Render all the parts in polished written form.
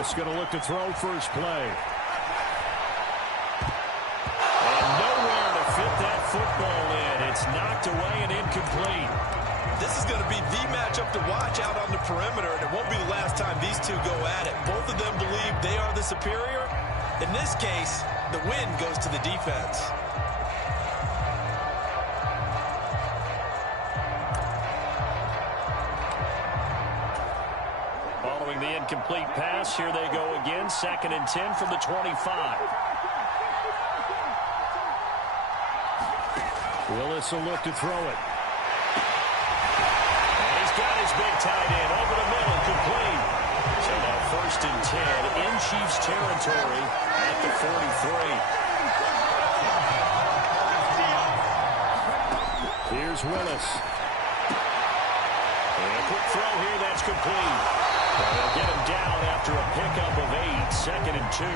Willis going to look to throw first play. And nowhere to fit that football in. It's knocked away and incomplete. This is going to be the matchup to watch out on the perimeter, and it won't be the last time these two go at it. Both of them believe they are the superior. In this case, the win goes to the defense. Following the incomplete pass, here they go again. 2nd and 10 from the 25. Willis will look to throw it. And he's got his big tight end over the middle, complete. So now 1st and 10 in Chiefs territory at the 43. Here's Willis. And a quick throw here, that's complete. Well, they'll get him down after a pickup of 8, 2nd and 2.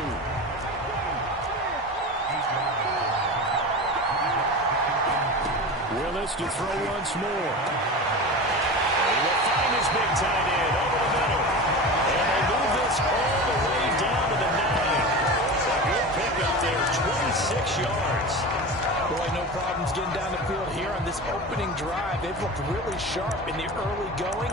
Willis to throw once more. And he will find his big tight end over the middle. And they move this all the way down to the 9. A good pickup there, 26 yards. Boy, no problems getting down the field here on this opening drive. They've looked really sharp in the early going,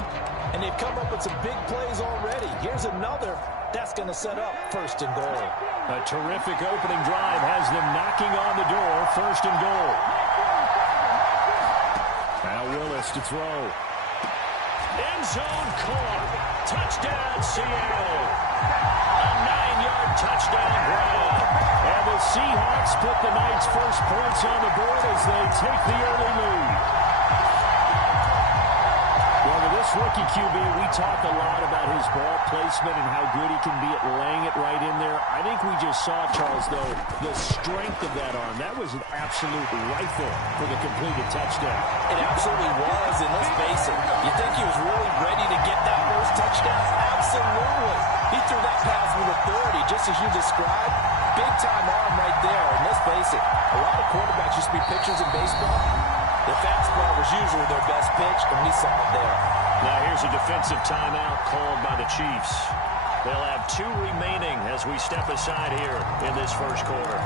and they've come up with some big plays already. Here's another. That's going to set up 1st and goal. A terrific opening drive has them knocking on the door, 1st and goal. Now Willis to throw. End zone caught. Touchdown, Seattle. A 9-yard touchdown grab. And the Seahawks put the night's first points on the board as they take the early lead. Well, with this rookie QB, we talk a lot about his ball placement and how good he can be at laying it right in there. I think we just saw, Charles, though, the strength of that arm. That was an absolute rifle for the completed touchdown. It absolutely was, and let's face it, you think he was really ready to get that first touchdown? Absolutely. He threw that pass with authority, just as you described. Big-time arm right there, and let's face it, a lot of quarterbacks used to be pitchers in baseball. The fastball was usually their best pitch, and we saw it there. Now here's a defensive timeout called by the Chiefs. They'll have 2 remaining as we step aside here in this first quarter.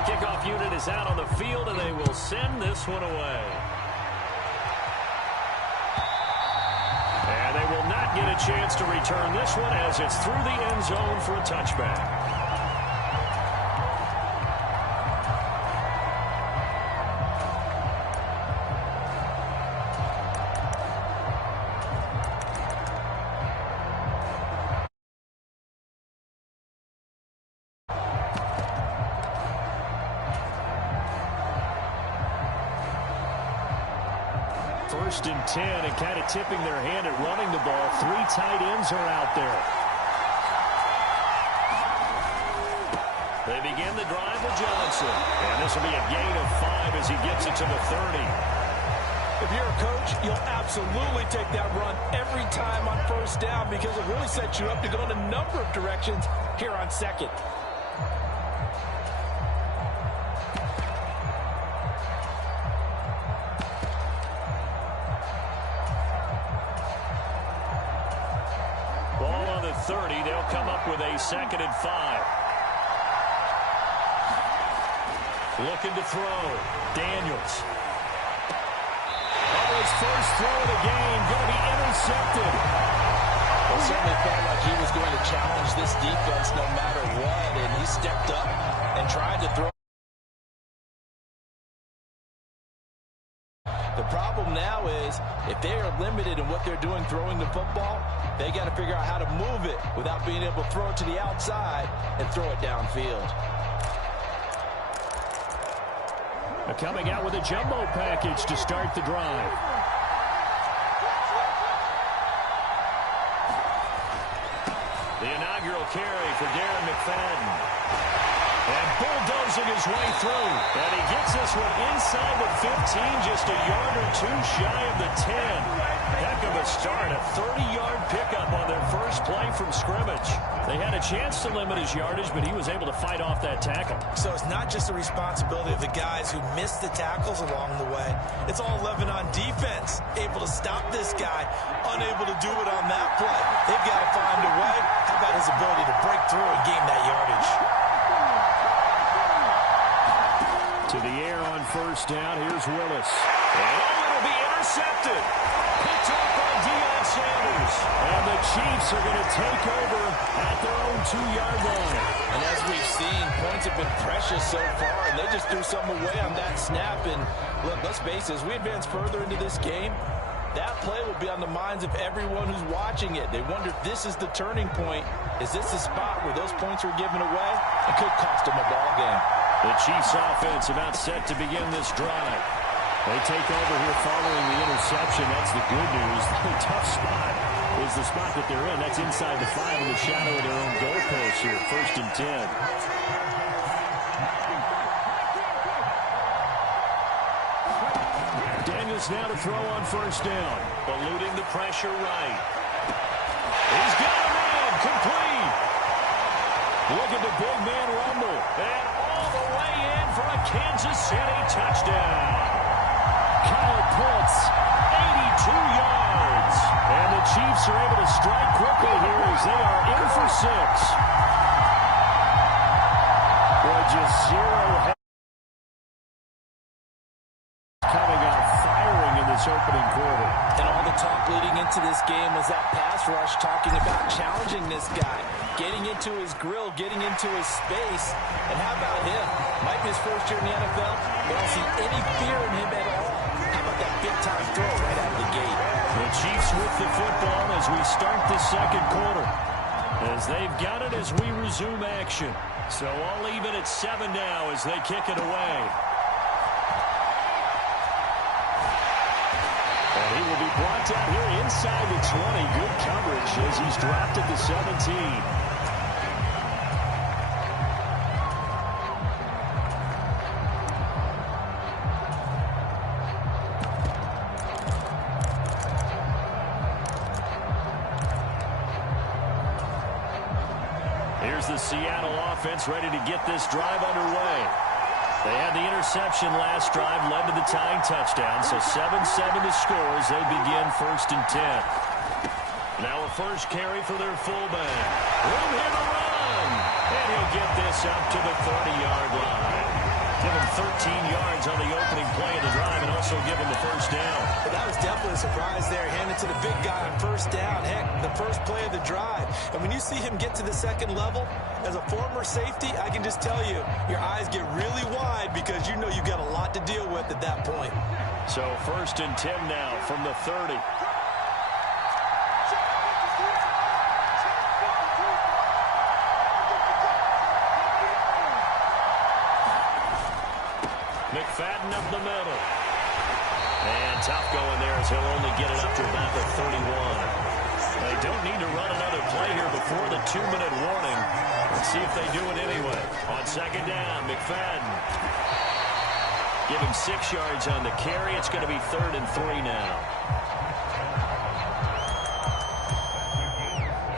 Kickoff unit is out on the field, and they will send this one away. And they will not get a chance to return this one as it's through the end zone for a touchback. First and 10, and kind of tipping their hand at running the ball. 3 tight ends are out there. They begin the drive with Johnson. And this will be a gain of 5 as he gets it to the 30. If you're a coach, you'll absolutely take that run every time on 1st down because it really sets you up to go in a number of directions here on 2nd. Ball on the 30. They'll come up with a 2nd and 5. Looking to throw. Daniels. Oh, his first throw of the game. Going to be intercepted. Well, certainly felt like he was going to challenge this defense no matter what, and he stepped up and tried to throw. The problem now is if they are limited in what they're doing throwing the football, they got to figure out how to move it without being able to throw it to the outside and throw it downfield. Coming out with a jumbo package to start the drive. The inaugural carry for Darren McFadden. And bulldozing his way through. And he gets this one inside the 15, just a yard or two shy of the 10. Heck of a start, a 30-yard pickup on their first play from scrimmage. They had a chance to limit his yardage, but he was able to fight off that tackle. So it's not just the responsibility of the guys who missed the tackles along the way. It's all 11 on defense, able to stop this guy, unable to do it on that play. They've got to find a way. How about his ability to break through and gain that yardage? To the air on first down. Here's Willis. And it'll be intercepted. Picked up by Deion Sanders. And the Chiefs are going to take over at their own 2-yard line. And as we've seen, points have been precious so far, and they just threw something away on that snap. And look, let's face it, as we advance further into this game, that play will be on the minds of everyone who's watching it. They wonder if this is the turning point. Is this the spot where those points are given away? It could cost them a ball game. The Chiefs offense about set to begin this drive. They take over here following the interception. That's the good news. The tough spot is the spot that they're in. That's inside the 5 in the shadow of their own goalpost here. 1st and 10. Daniels now to throw on first down. Eluding the pressure right. He's got a man. Complete. Look at the big man rumble. And all the way in for a Kansas City touchdown. Kyle Pitts, 82 yards. And the Chiefs are able to strike quickly here as they are in for 6. Boy, just 0 coming out firing in this opening quarter. And all the talk leading into this game was that pass rush, talking about challenging this guy, getting into his grill, getting into his space. And how about him? Might be his first year in the NFL. They don't see any fear in him at all. How about that big-time throw right out of the gate? The Chiefs with the football as we start the second quarter. As they've got it as we resume action. So all even at 7 now as they kick it away. And he will be brought down here inside the 20. Good coverage as he's dropped at the 17. Here's the Seattle offense ready to get this drive underway. They had the interception last drive, led to the tying touchdown, so 7-7 the score as they begin 1st and 10. Now a first carry for their fullback. Room here to run. And he'll get this up to the 30-yard line. Give him 13 yards on the opening play of the drive and also give him the first down. But that was definitely a surprise there. Hand it to the big guy on first down. Heck, the first play of the drive. And when you see him get to the second level, as a former safety, I can just tell you, your eyes get really wide because you know you've got a lot to deal with at that point. So 1st and 10 now from the 30. McFadden up the middle. And tough going there as he'll only get it up to about the 31. They don't need to run another play here before the 2-minute warning. Let's see if they do it anyway. On second down, McFadden. Give him 6 yards on the carry. It's going to be 3rd and 3 now.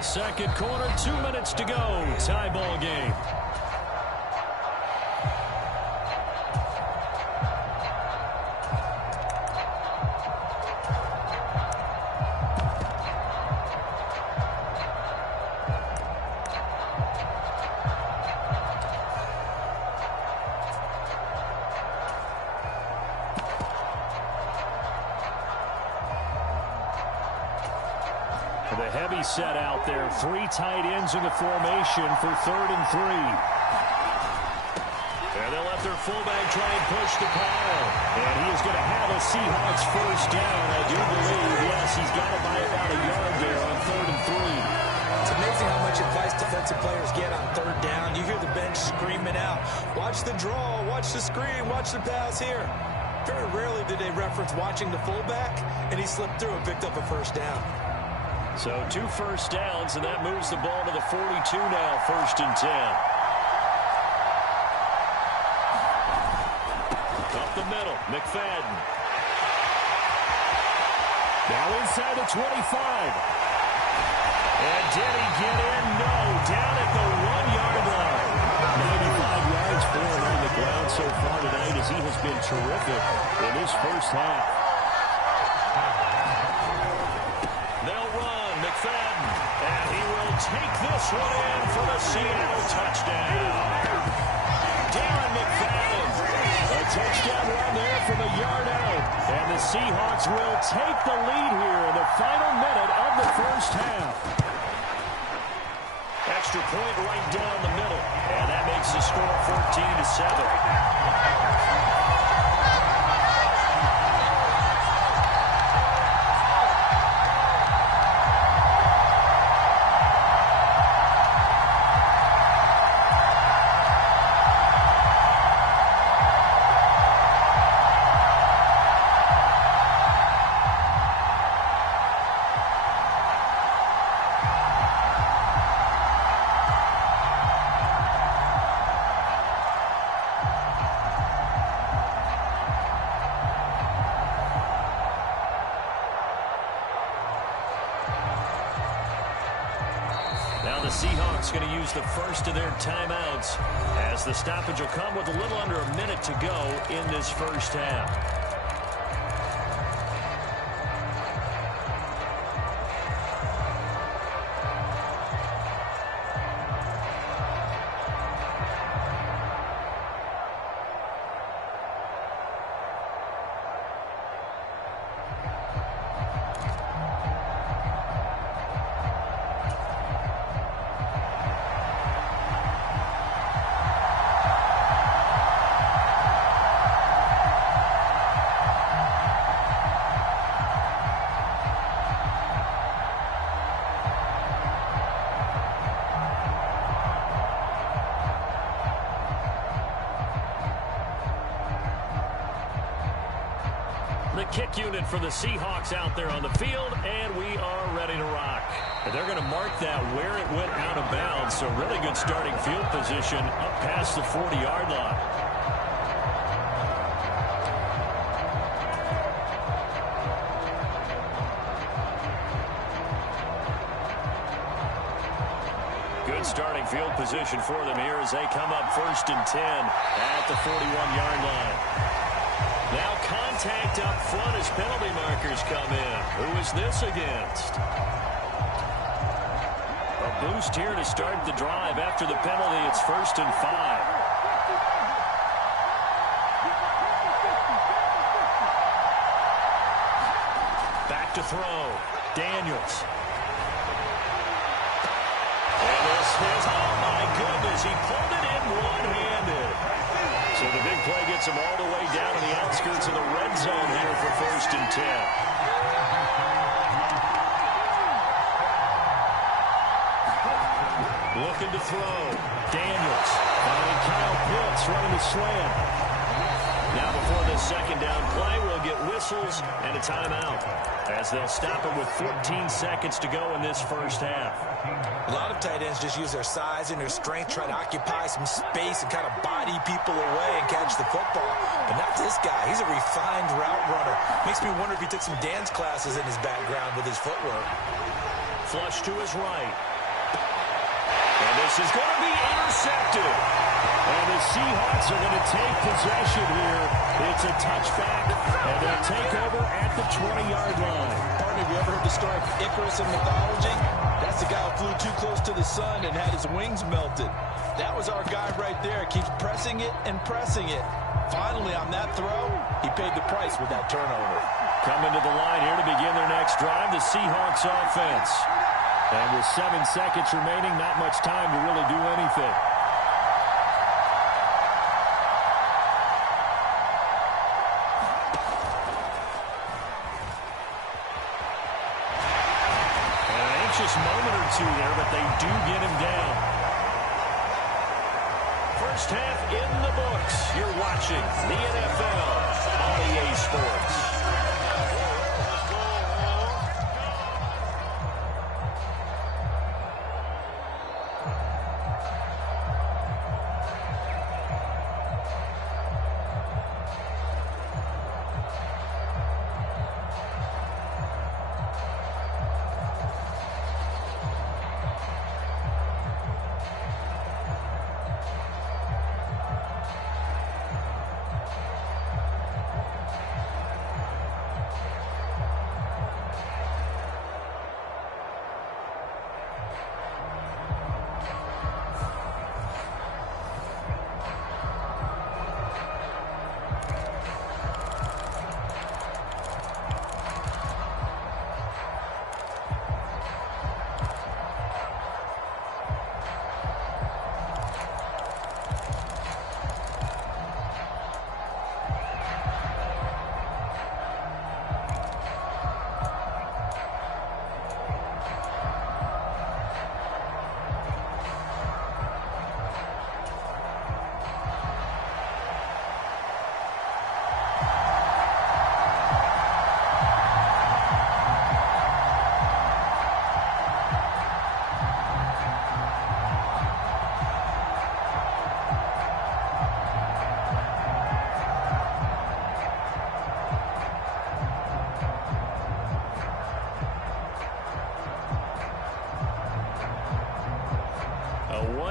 Second quarter, 2 minutes to go. Tie ball game. The heavy set out there. 3 tight ends in the formation for 3rd and 3. And they'll let their fullback try and push the pile. And he is going to have a Seahawks first down. I do believe, yes, he's got it by about a yard there on 3rd and 3. It's amazing how much advice defensive players get on 3rd down. You hear the bench screaming out, watch the draw, watch the screen, watch the pass here. Very rarely did they reference watching the fullback, and he slipped through and picked up a first down. So 2 first downs, and that moves the ball to the 42 now, 1st and 10. McFadden. Now inside the 25. And did he get in? No. Down at the 1-yard line. 95 yards for him on the ground so far tonight as he has been terrific in his first half. They'll run. McFadden. And he will take this one in for the Seattle touchdown. Darren McFadden. A touchdown run there from a yard out. And the Seahawks will take the lead here in the final minute of the first half. Extra point right down the middle. And that makes the score 14-7. Seahawks going to use the first of their timeouts as the stoppage will come with a little under a minute to go in this first half. The kick unit for the Seahawks out there on the field, and we are ready to rock. And they're going to mark that where it went out of bounds, so really good starting field position up past the 40-yard line. Good starting field position for them here as they come up 1st and 10 at the 41-yard line. Now contact up front as penalty markers come in. Who is this against? A boost here to start the drive. After the penalty, it's 1st and 5. Back to throw. Daniels. And this is, oh my goodness, he pulled it in one-handed. So the big play gets him all the way down to the outskirts of the red zone here for 1st and 10. Looking to throw. Daniels. And Kyle Pitts running the slant. Now before the second down play, we'll get whistles and a timeout as they'll stop him with 14 seconds to go in this first half. A lot of tight ends just use their size and their strength, try to occupy some space and kind of body people away and catch the football. But not this guy. He's a refined route runner. Makes me wonder if he took some dance classes in his background with his footwork. Flush to his right. And this is going to be intercepted. And the Seahawks are going to take possession here. It's a touchback, and they'll take over at the 20-yard line. Partner, have you ever heard the story of Icarus in mythology? That's the guy who flew too close to the sun and had his wings melted. That was our guy right there. Keeps pressing it and pressing it. Finally, on that throw, he paid the price with that turnover. Coming to the line here to begin their next drive, the Seahawks offense. And with 7 seconds remaining, not much time to really do anything. Moment or two there, but they do get him down. First half in the books. You're watching the NFL on EA Sports.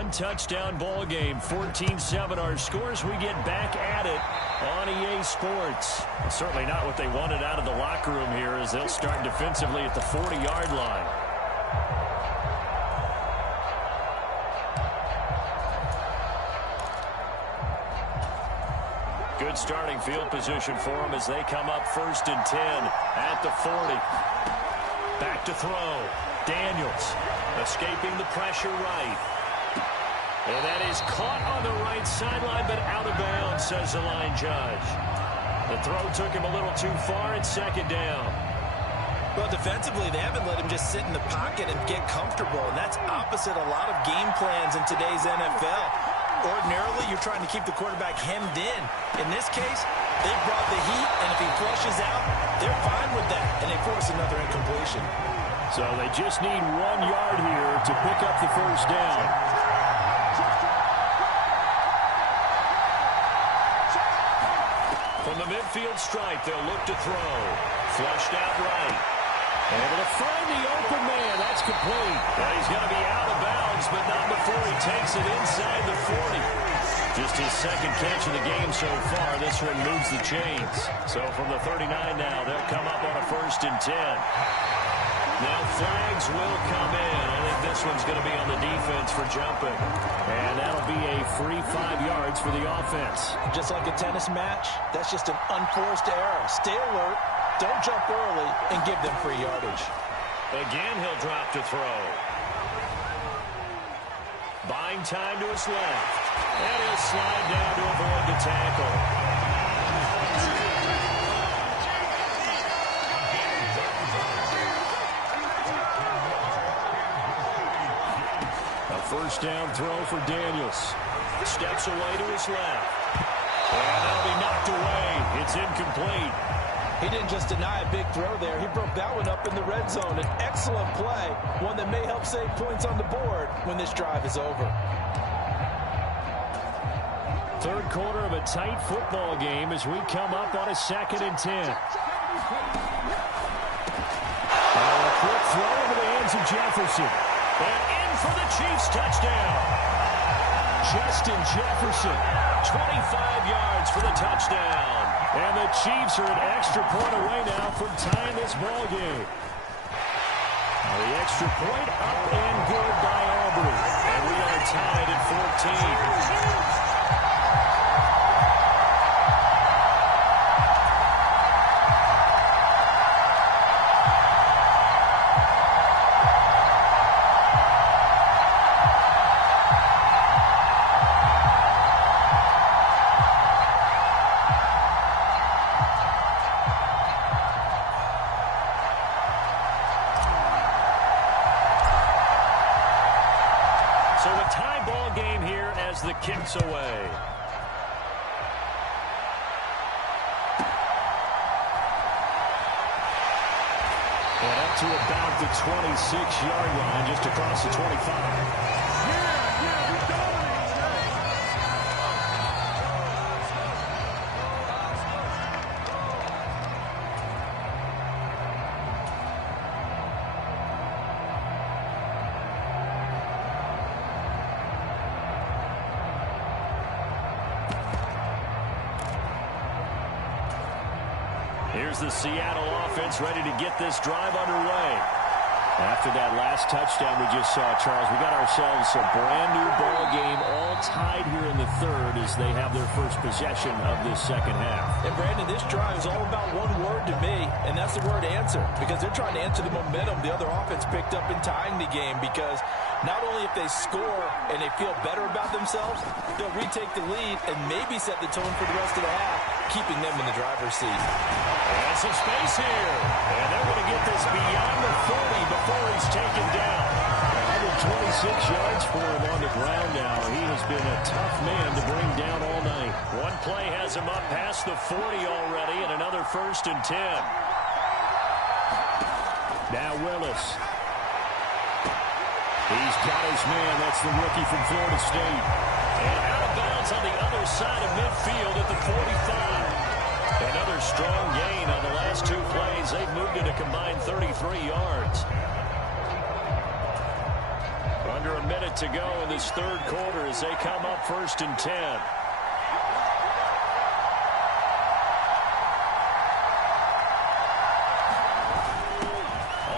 one-touchdown ball game. 14-7 our scores. We get back at it on EA Sports. Certainly not what they wanted out of the locker room here as they'll start defensively at the 40-yard line. Good starting field position for them as they come up 1st and 10 at the 40. Back to throw. Daniels escaping the pressure right. And that is caught on the right sideline, but out of bounds, says the line judge. The throw took him a little too far at 2nd down. Well, defensively, they haven't let him just sit in the pocket and get comfortable, and that's opposite a lot of game plans in today's NFL. Ordinarily, you're trying to keep the quarterback hemmed in. In this case, they brought the heat, and if he flushes out, they're fine with that, and they force another incompletion. So they just need 1 yard here to pick up the 1st down. From the midfield stripe, they'll look to throw. Flushed out right. Able to find the open man. That's complete. And he's going to be out of bounds, but not before he takes it inside the 40. Just his 2nd catch of the game so far. This one moves the chains. So from the 39 now, they'll come up on a 1st and 10. Now flags will come in. I think this one's going to be on the defense for jumping. And that'll be a free 5 yards for the offense. Just like a tennis match, that's just an unforced error. Stay alert, don't jump early, and give them free yardage. Again, he'll drop to throw. Buying time to his left. And he'll slide down to avoid the tackle. A 1st down throw for Daniels. Steps away to his left. And that'll be knocked away. It's incomplete. He didn't just deny a big throw there. He broke that one up in the red zone. An excellent play, one that may help save points on the board when this drive is over. 3rd quarter of a tight football game as we come up on a 2nd and 10. A quick throw into the hands of Jefferson. And in for the Chiefs touchdown. Justin Jefferson, 25 yards for the touchdown. And the Chiefs are an extra point away now from tying this ball game. The extra point up and good by Aubrey. And we are tied at 14. So a tie ball game here as the kick's away. And up to about the 26-yard line, just across the 25. Here's the Seattle offense ready to get this drive underway. After that last touchdown we just saw, Charles, we got ourselves a brand-new ball game, all tied here in the 3rd as they have their first possession of this 2nd half. And, Brandon, this drive is all about one word to me, and that's the word answer, because they're trying to answer the momentum the other offense picked up in tying the game, because not only if they score and they feel better about themselves, they'll retake the lead and maybe set the tone for the rest of the half, keeping them in the driver's seat. And some space here. And they're going to get this beyond the 40 before he's taken down. 126 yards for him on the ground now. He has been a tough man to bring down all night. One play has him up past the 40 already, and another 1st and 10. Now Willis. He's got his man. That's the rookie from Florida State. And out of bounds on the other side of midfield at the 45. Another strong gain on the last 2 plays. They've moved it a combined 33 yards. Under a minute minute to go in this third quarter as they come up 1st and 10.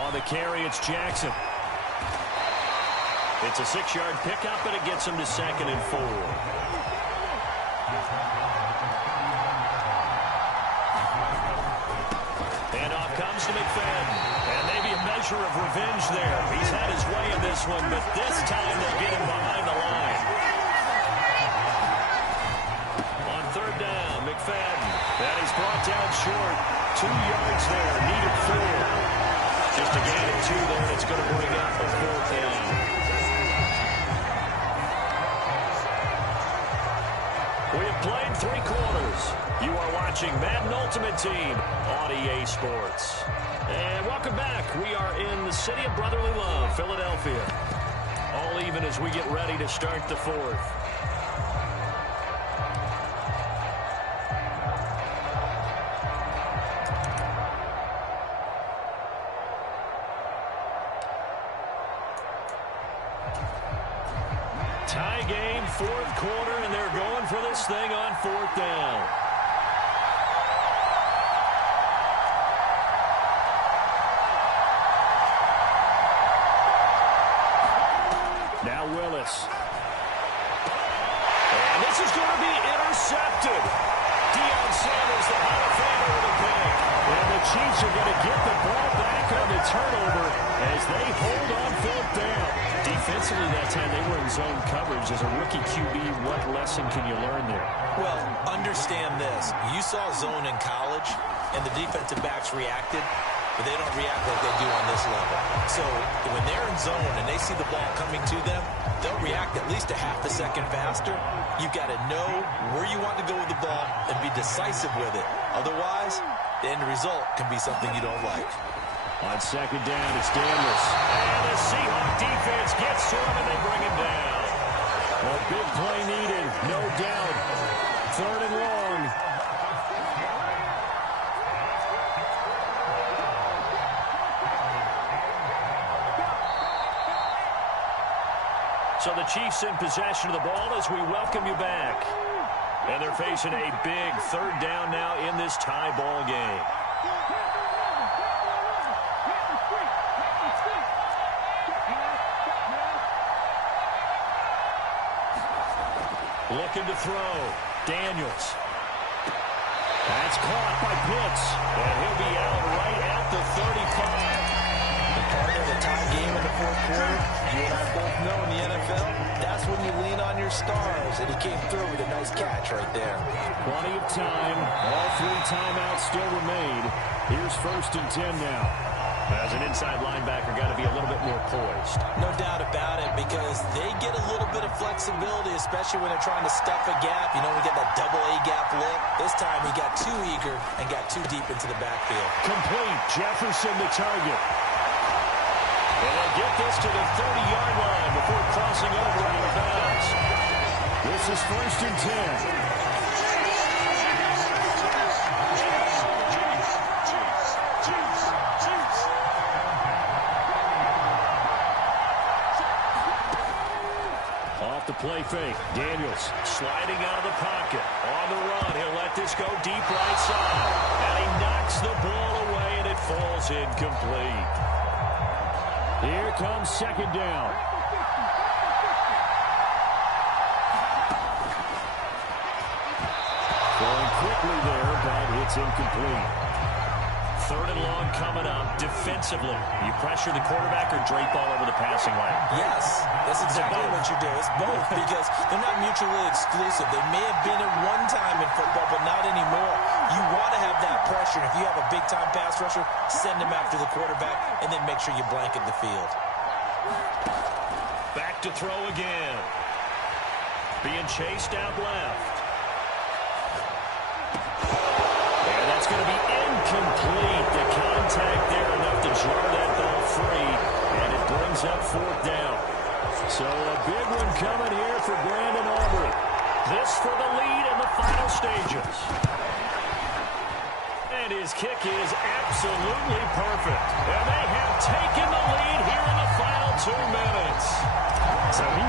On the carry, it's Jackson. It's a 6-yard pickup, and it gets him to 2nd and 4. Handoff comes to McFadden. And maybe a measure of revenge there. He's had his way in this one, but this time they get him behind the line. On 3rd down, McFadden. That is brought down short. 2 yards there, needed 4. Just a gain of 2 there, and it's going to bring up a 4th down. We have played 3 quarters. You are watching Madden Ultimate Team on EA Sports. And welcome back. We are in the city of brotherly love, Philadelphia. All even as we get ready to start the 4th. Tie game, 4th quarter, and they're going for this thing on 4th down. Now Willis. And this is going to be intercepted. Deion Sanders, the Hall of Famer, with a pick. And the Chiefs are going to get the ball back on the turnover as they hold on 4th down. Defensively that time, they were in zone coverage. As a rookie QB, what lesson can you learn there? Well, understand this. You saw zone in college, and the defensive backs reacted, but they don't react like they do on this level. So when they're in zone and they see the ball coming to them, they'll react at least a half a second faster. You've got to know where you want to go with the ball and be decisive with it. Otherwise, the end result can be something you don't like. On 2nd down, it's Daniels. And the Seahawk defense gets to him, and they bring him down. A big play needed, no doubt. 3rd and long. So the Chiefs in possession of the ball as we welcome you back. And they're facing a big 3rd down now in this tie ball game. Looking to throw. Daniels. That's caught by Pitts. And he'll be out right at the 35. And part of the tie game in the 4th quarter, you and I both know in the NFL, that's when you lean on your stars. And he came through with a nice catch right there. Plenty of time. All 3 timeouts still remain. Here's 1st and 10 now. As an inside linebacker, got to be a little bit more poised. No doubt about it, because they get a little bit of flexibility, especially when they're trying to stuff a gap. You know, we get that double A gap look. This time he got too eager and got too deep into the backfield. Complete. Jefferson the target. And they'll get this to the 30-yard line before crossing over out of bounds. This is 1st and 10. The play fake. Daniels sliding out of the pocket. On the run. He'll let this go deep right side. And he knocks the ball away, and it falls incomplete. Here comes 2nd down. Going quickly there, but it's incomplete. 3rd and long coming up. Defensively, you pressure the quarterback or drape all over the passing lane? Yes, that's exactly what you do. It's both, because they're not mutually exclusive. They may have been at one time in football, but not anymore. You want to have that pressure. If you have a big-time pass rusher, send him after the quarterback, and then make sure you blanket the field. Back to throw again. Being chased out left. And that's going to be incomplete. The contact there enough to jar that ball free, and it brings up 4th down. So a big one coming here for Brandon Aubrey. This for the lead in the final stages. And his kick is absolutely perfect. And they have taken the lead here in the final 2 minutes. So he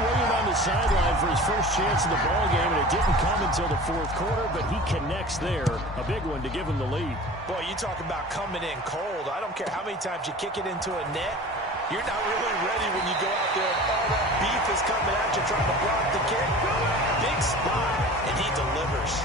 sideline for his first chance in the ball game, and it didn't come until the fourth quarter, but he connects there. A big one to give him the lead. Boy, you talk about coming in cold. I don't care how many times you kick it into a net. You're not really ready when you go out there and all that beef is coming at you trying to block the kick. Big spot, and he delivers.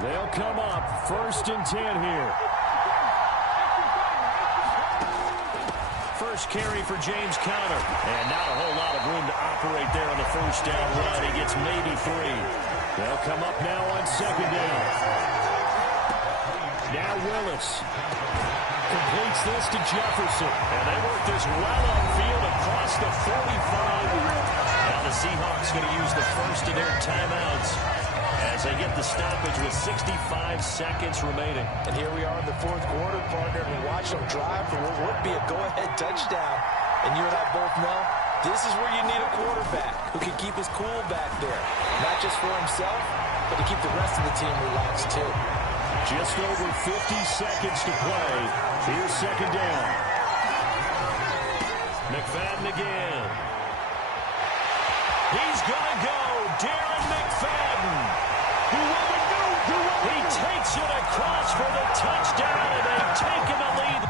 They'll come up 1st and 10 here. First carry for James Conner. And not a whole lot of room to operate there on the first down run. He gets maybe 3. They'll come up now on 2nd down. Now Willis completes this to Jefferson. And they work this well upfield across the 45. Now the Seahawks going to use the first of their timeouts as they get the stoppage with 65 seconds remaining. And here we are in the fourth quarter, partner, and watch them drive for what would be a go-ahead touchdown. And you and I both know this is where you need a quarterback who can keep his cool back there. Not just for himself, but to keep the rest of the team relaxed too. Just over 50 seconds to play. Here's 2nd down. McFadden again. He's going to go. Darren McFadden. He takes it across for the touchdown, and they've taken the lead.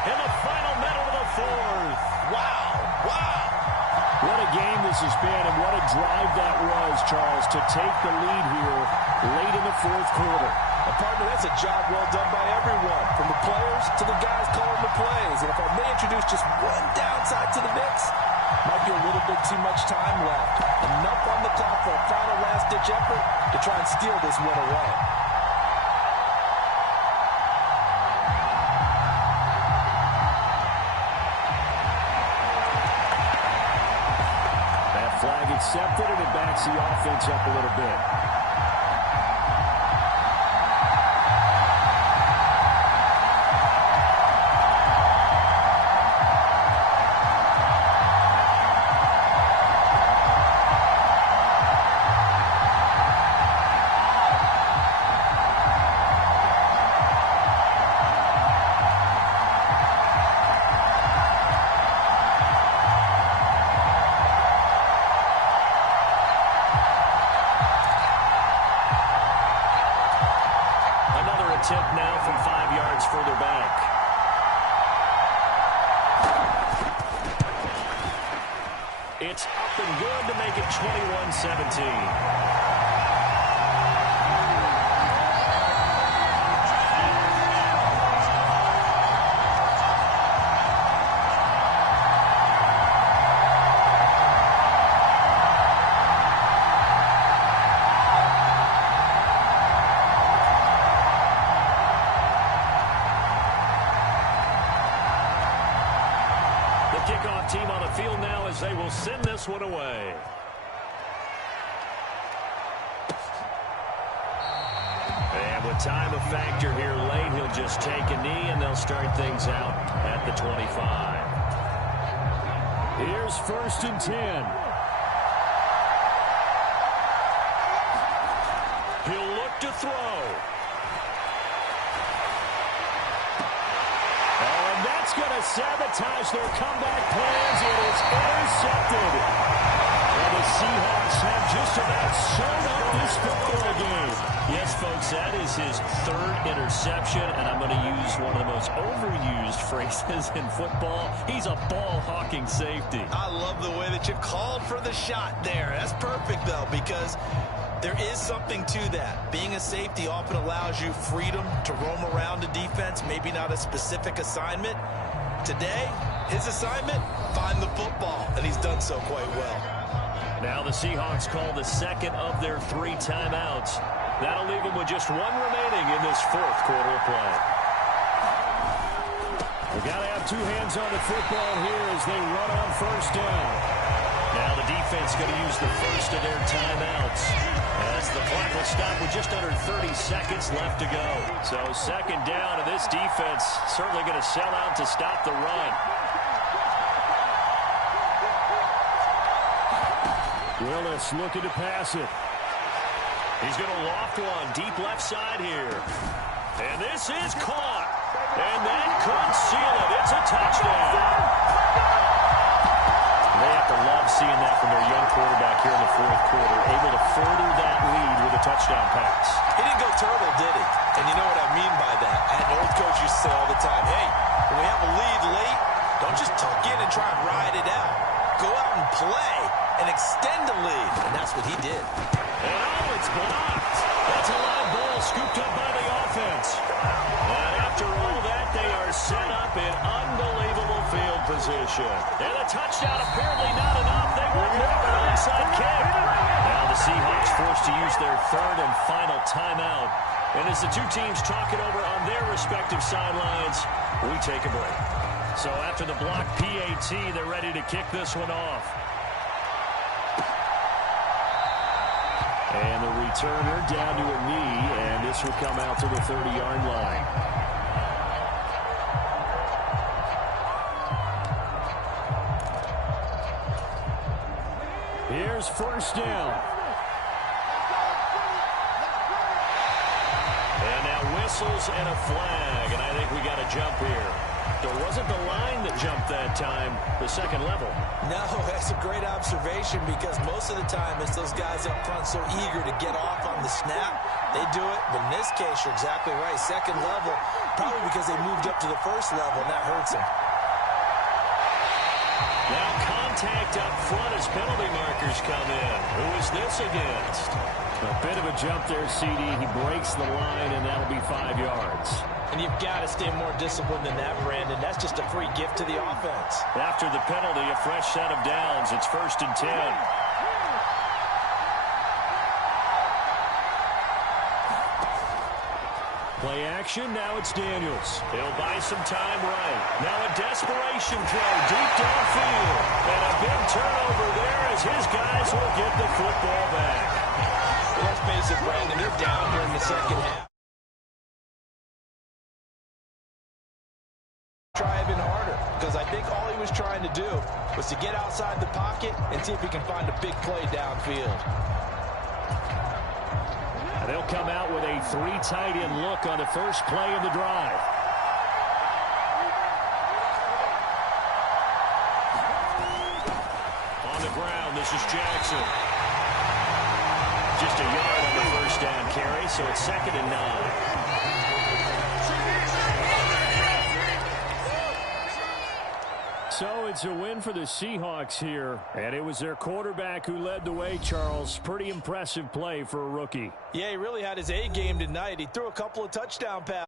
In the final minute of the fourth. Wow. What a game this has been, and what a drive that was, Charles, to take the lead here late in the fourth quarter. Partner, that's a job well done by everyone, from the players to the guys calling the plays. And if I may introduce just one downside to the mix, might be a little bit too much time left. Enough on the clock for a final last-ditch effort to try and steal this one away. Flag accepted, and it backs the offense up a little bit. Attempt now from 5 yards further back. It's up and good to make it 21-17. Kickoff team on the field now as they will send this one away. And with time a factor here late, he'll just take a knee and they'll start things out at the 25. Here's 1st and 10. He'll look to throw. That's going to sabotage their comeback plans. It is intercepted. And the Seahawks have just about sewn up this football game. Yes, folks, that is his 3rd interception, and I'm going to use one of the most overused phrases in football. He's a ball-hawking safety. I love the way that you called for the shot there. That's perfect, though, because There is something to that. Being a safety often allows you freedom to roam around the defense, maybe not a specific assignment. Today, his assignment, find the football, and he's done so quite well. Now the Seahawks call the second of their 3 timeouts. That'll leave them with just 1 remaining in this 4th quarter of play. We've got to have 2 hands on the football here as they run on 1st down. Now the defense going to use the first of their timeouts as the clock will stop with just under 30 seconds left to go. So 2nd down, and this defense certainly going to sell out to stop the run. Willis looking to pass it. He's going to loft one deep left side here. And this is caught. And that could seal it. It's a touchdown. They have to love seeing that from their young quarterback here in the 4th quarter, able to further that lead with a touchdown pass. He didn't go turtle, did he? And you know what I mean by that. I had an old coach used to say all the time, hey, when we have a lead late, don't just tuck in and try and ride it out. Go out and play and extend the lead. And that's what he did. And oh, it's blocked. That's a live ball scooped up by the offense. And after all that, they are set up in unbelievable field position. And the touchdown apparently not enough. They want more of an onside kick. Now the Seahawks forced to use their 3rd and final timeout. And as the 2 teams talk it over on their respective sidelines, we take a break. So after the block PAT, they're ready to kick this one off. And the returner down to a knee, and this will come out to the 30-yard line. Here's 1st down. And now whistles and a flag, and I think we got a jump here. There wasn't the line that jumped that time, the 2nd level. No, that's a great observation because most of the time it's those guys up front so eager to get off on the snap. They do it, but in this case, you're exactly right. 2nd level, probably because they moved up to the 1st level, and that hurts them. Now contact up front as penalty markers come in. Who is this against? A bit of a jump there, CD. He breaks the line, and that'll be 5 yards. And you've got to stay more disciplined than that, Brandon. That's just a free gift to the offense. After the penalty, a fresh set of downs. It's 1st and 10. Play action, now it's Daniels. He'll buy some time right. Now a desperation throw deep downfield. And a big turnover there as his guys will get the football back. Well, let's face it, Brandon, they're down here in the 2nd half. Try even harder because I think all he was trying to do was to get outside the pocket and see if he can find a big play downfield. And they'll come out with a 3 tight end look on the first play of the drive. On the ground, this is Jackson. Just a yard on the 1st down carry, so it's 2nd and 9. So it's a win for the Seahawks here, and it was their quarterback who led the way, Charles. Pretty impressive play for a rookie. Yeah, he really had his A game tonight. He threw a couple of touchdown passes.